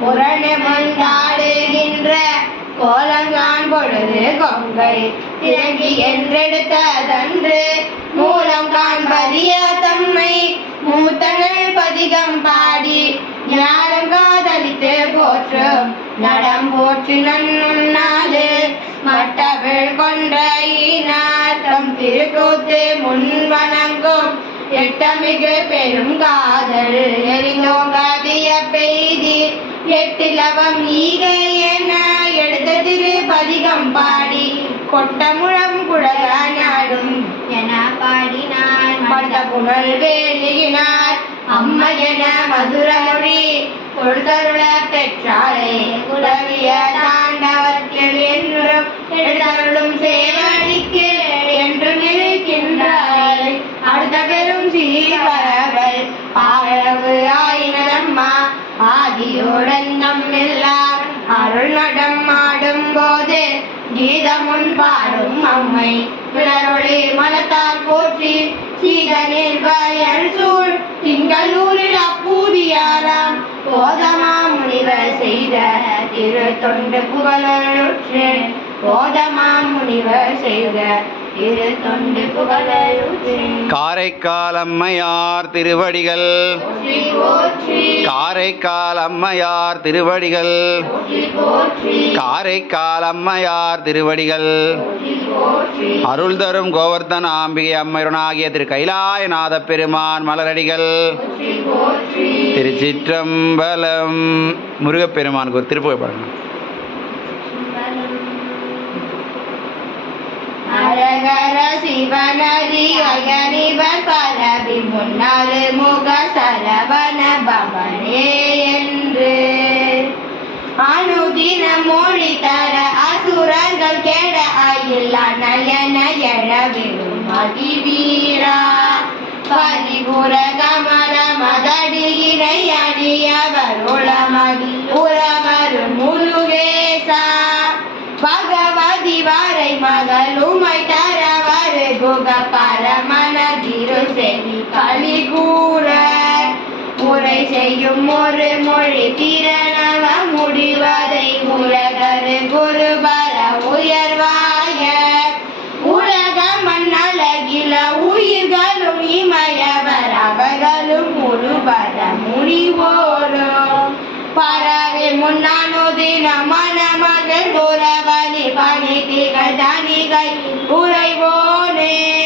முரணு முந்தாடுகின்ற கோலங்கான் பொழுது கொங்கை. திறங்கி என்றெடுத்ததன்று மூலம் காண்பதிய தம்மை. மூத்தங்கள் பதிகம் பாடி ஞானம் காதலித்து போற்று. நடம் போற்றி நன்னுண்ணாது. மட்டவிழ் கொன்ற ஈனாட்டம் திருக்கூத்து முன் வணங்கும். எட்டமிகு பெரும் காதல் எரிந்தோங்க பெய்தி எட்டிலவம் ஈகை என எடுத்த திரு பதிகம் பாடி கொட்டமுழம் குழக நாடும் என பாடினார் மண்ட புகழ் வேலியினார் அம்மையென மதுர மொழி கொடுத்தருள பெற்றாரே குலவிய தாண்டவத்தில் அருள் நடம் ஆடும் போது கீதமுன் பாடும் அம்மை. பிறரொளி மனத்தால் போற்றி சீதனில் பயன் சூழ். திங்களூரில் அப்பூதியாராம். போதமா முனிவர் செய்த திரு தொண்டு புகழலுற்றேன் போதமா முனிவர் செய்த காரைக்கால் அம்மையார் திருவடிகள். காரைக்காலம்மையார் காரைக்கால் அம்மையார் திருவடிகள். காரைக்காலம்மையார் காரைக்கால் அம்மையார் திருவடிகள். அருள் தரும் கோவர்தன ஆம்பிகை அம்மையுடனாகிய திரு கைலாயநாத பெருமான் மலரடிகள். திருச்சிற்றம்பலம் முருகப்பெருமானுக்கு ஒரு திருப்புகை பாடணும். அரகர சிவனரி அயனிவர் பரவி முன்னாறு முக சரவண பவனே என்று. அனுதின மொழி தர அசுரங்கள் கேட அயில்லா நயன எழவிடும் மதிவீரா பரிபுர கமல மதடியினை அடியவர் செய்யும் ஒரு மொழி திறனவ முடிவதை உலகரு குருபர உயர்வாய. உலக மண்ணலகில உயிர்களும் இமயவர் அவர்களும் முழுவர முனிவோரும் பரவி முன்னானுதின மணமகள் உறவழி பணி திகழ் தனிகை உறைவோனே.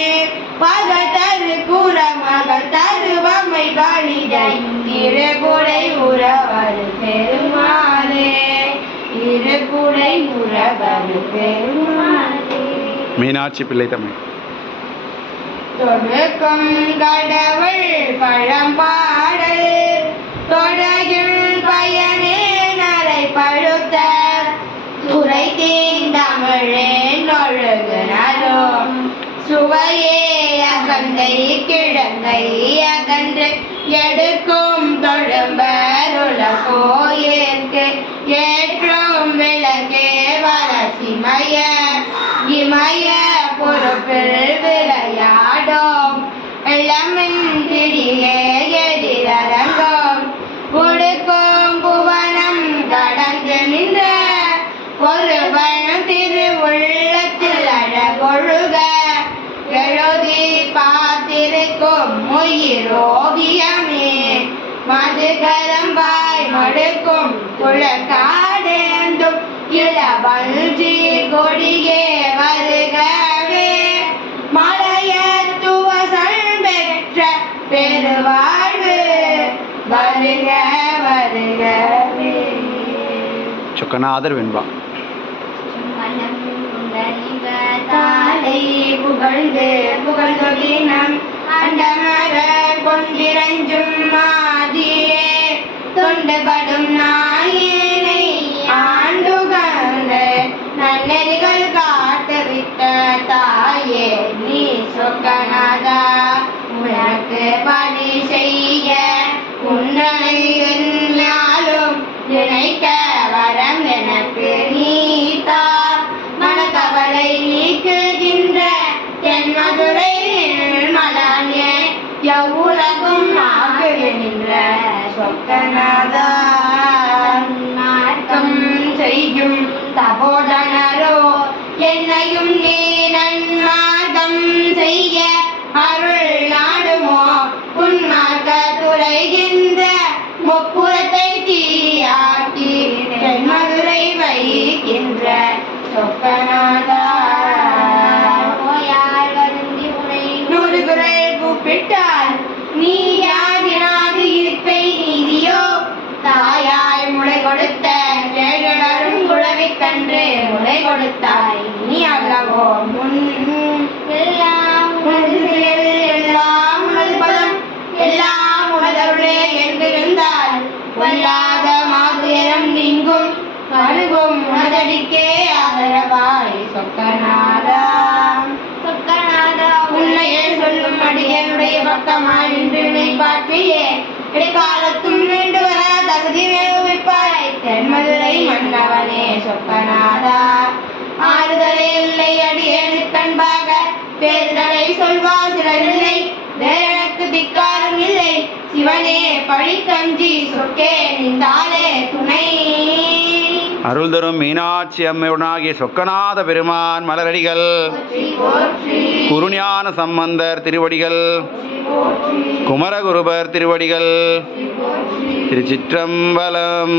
மீனாட்சி பிள்ளை தமிழ். தொடுக்கும் கடவுள் பழம்பாடல் உயிரோகியமே மதுகரம்பாய் மடுக்கும் குளக்காடேந்தும். இளவஞ்சி கொடியே வருகவே. மலையத்துவ பெற்ற பெருவாழ்வு வருக வருகவே. சொக்கநாதர் வெண்பா புகழ்ந்து புகழ்ந்தொழினம். அண்டமர கொண்டிரஞ்சும் மாதியே. தொண்டுபடும் நாயேனை ஆண்டுகந்த நன்னெறிகள் காட்டுவித்த தாயே. நீ சொக்கநாதா உனக்கு பணி செய்ய உன்னை என்னாலும் நினைக்க வரம் எனக்கு நீதா மனக்கவலை நீக்குகின்ற என் மதுரை நானே எவ்வுலகும் ஆகுகின்ற சொக்கனதான் நாட்டம் செய்யும் தபோதனரோ என்னையும் நீ நன்மாதம் செய்ய அருள் நாடுமோ? உன்மாக்க துறைகின்ற முப்புறத்தை தீயாக்கி மதுரை வைக்கின்ற சொக்கன முளை கொடுத்தாய் நீ அல்லவோ முன் எல்லாம் உனது செயல் எல்லாம் உனது பதம் எல்லாம் உனதருளே என்றிருந்தால் கொல்லாத மாதுயரம் நீங்கும் அணுகும் உனதடிக்கே ஆதரவாய். சொக்கநாதா சொக்கநாதா உன்னையே சொல்லும் அடியனுடைய பக்கமாய் நின்று நீ பாற்றியே இடைக்காலத்தும் மீண்டு வர தகுதி நிரூபிப்பாய் தென்மதுரை சொக்கநாதா ஆறுதலே இல்லை அடியேனுக்கு கண்பாக பேருதலை சொல்வார் சிலரில்லை வேறெனக்கு திக்காரும் இல்லை. சிவனே பழிக்கஞ்சி சொக்கே நின்றாலே துணை. அருள் தரும் மீனாட்சி அம்மையுடனாகிய சொக்கநாத பெருமான் மலரடிகள். குருஞான சம்பந்தர் திருவடிகள். குமரகுருபர் திருவடிகள். திருச்சிற்றம்பலம்.